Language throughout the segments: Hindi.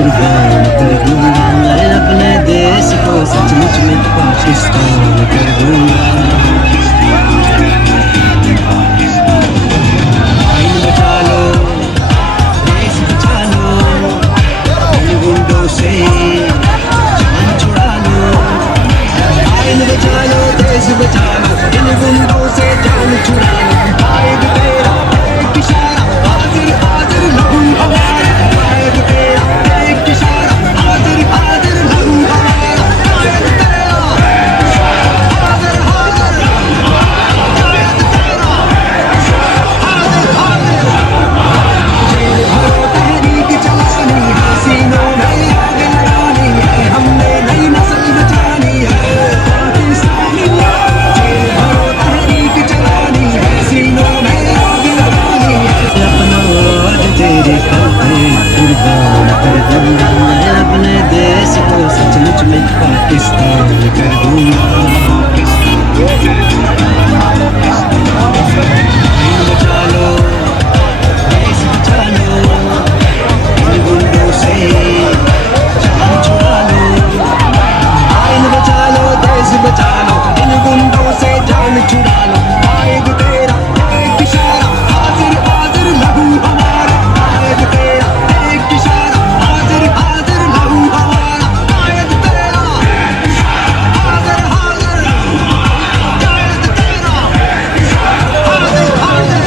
कुर्बान कर दूंगा, मैं अपने देश को सचमुच में पाकिस्तान कर दूंगा। आइन बचा लो, देश बचा लो, इन गुंडों से जान छुड़ा लो। आइन बचा लो, देश बचा लो, इन गुंडों से जान छुड़ा लो। कायद तेरा एक इशारा, हाजिर हाजिर लहू हमारा। कायद तेरा एक इशारा, हाजिर हाजिर लहू हमारा। कायद तेरा हाजिर हाजिर, कायद तेरा हाजिर हाजिर। जेल भरो तहरीक चलानी है, सीनों में आग लगानी है, हमने नई नस्ल बचानी है पाकिस्तानियों। जेल भरो तहरीक चलानी है, सीनों में आग लगानी है। अपना आज तेरे करते कुर्बान कर दूंगा, मैं अपने देश को सचमुच में पाकिस्तान कर दूंगा। आइन बचा लो, देश बचा लो, इन गुंडों से जान छुड़ा लो। आइन बचा लो, देश बचा लो, इन गुंडों से जान छुड़ा लो। कायद तेरा एक इशारा, हाजिर हाजिर लहू हमारा। कायद तेरा एक इशारा, हाजिर हाजिर लहू हमारा। कायद तेरा हाजिर हाजिर, कायद तेरा हाजिर हाजिर।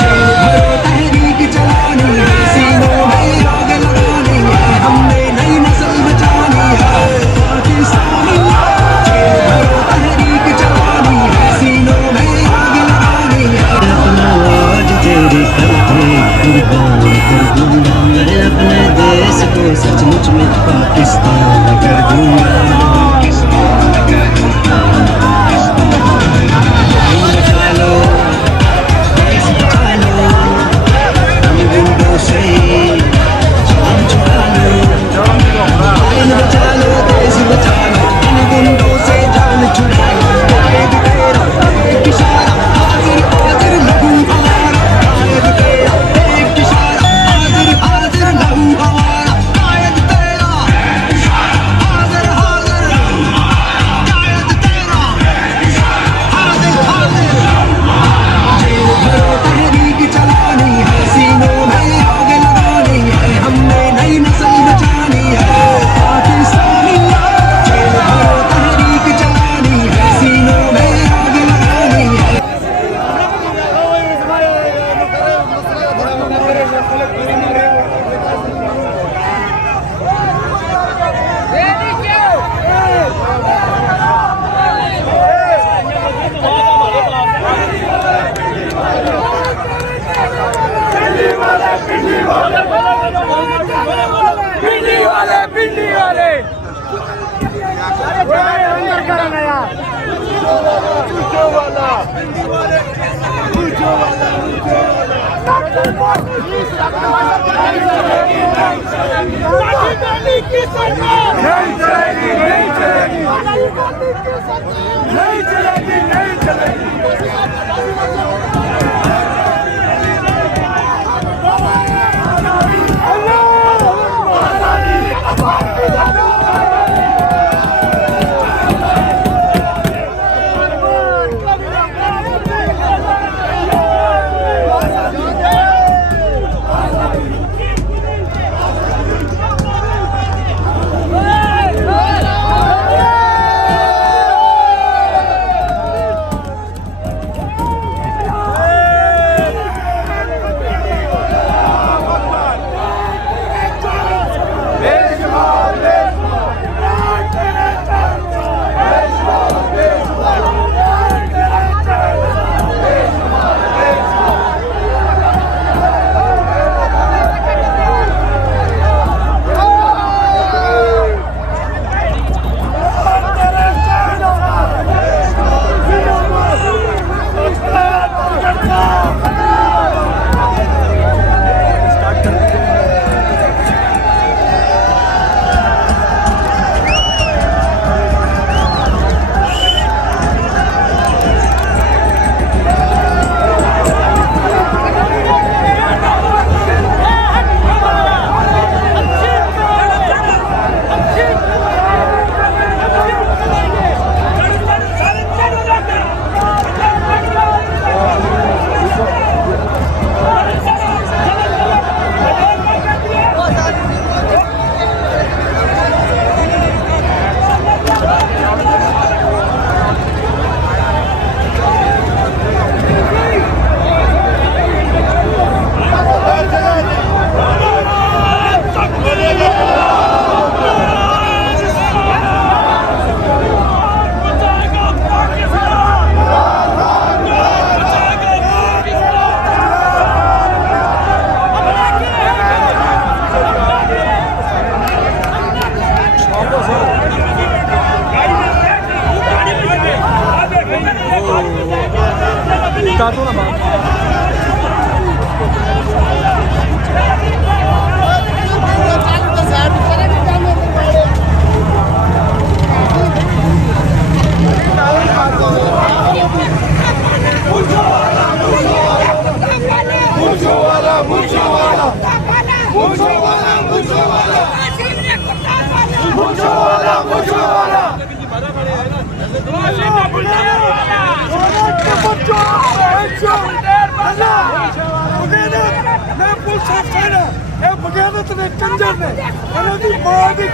जेल भरो तहरीक चलानी है, सीनों में आग लगानी है, हमने नई नस्ल बचानी है पाकिस्तानियों। जेल भरो तहरीक चलानी है, सीनों में आग लगानी है। अपना आज तेरे करते कुर्बान कर दूंगा, मैं अपने देश को सचमुच में पाकिस्तान कर दूंगा। आइन बचा लो, देश बचा लो, इन गुंडों से जान छुड़ा लो। आइन बचा लो, देश बचा लो, इन गुंडों से जान छुड़ा लो। कायद तेरा एक इशारा, हाजिर हाजिर लहू हमारा। कायद तेरा एक इशारा, हाजिर हाजिर लहू हमारा। कायद तेरा हाजिर हाजिर, कायद तेरा हाजिर हाजिर। जेल भरो तहरीक चलानी है, सीनों में आग लगानी है, हमने नई नस्ल बचानी है पाकिस्तानियों। जेल भरो तहरीक चलानी है, सीनों में आग लगानी है। पिंडी वाले अरे अंदर करना यार। पूछो वाला नहीं चलेगी, नहीं चलेगी, नहीं चलेगी, नहीं चलेगी। बगैरत ने कंजर ने उन्होंने मां दी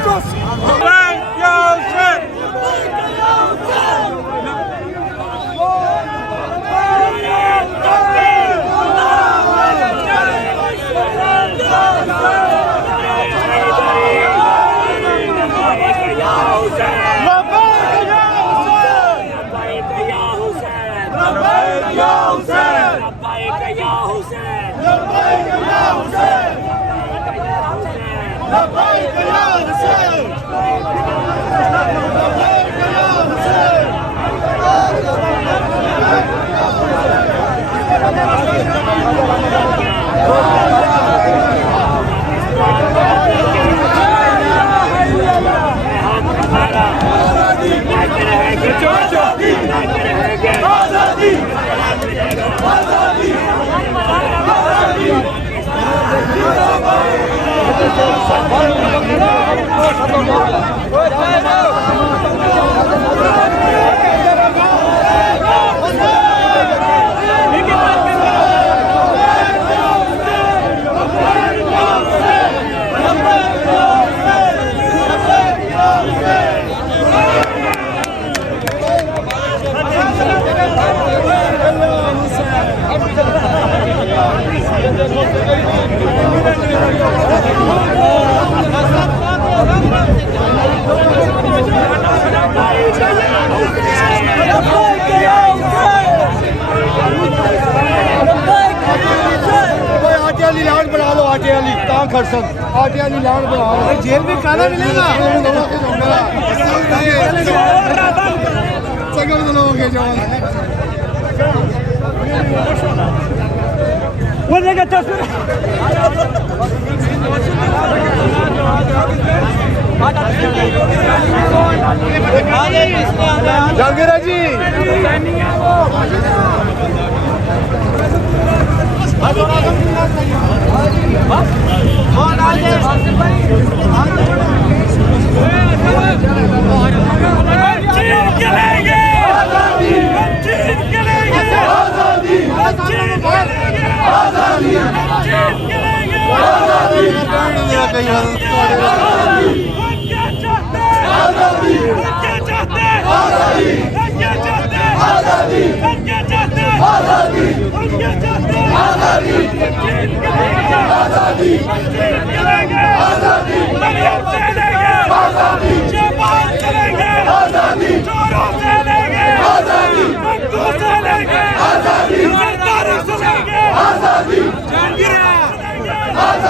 खड़सन आटे वाली लाड़ बना जेल में खाना मिलेगा जहांगीर जी आजादी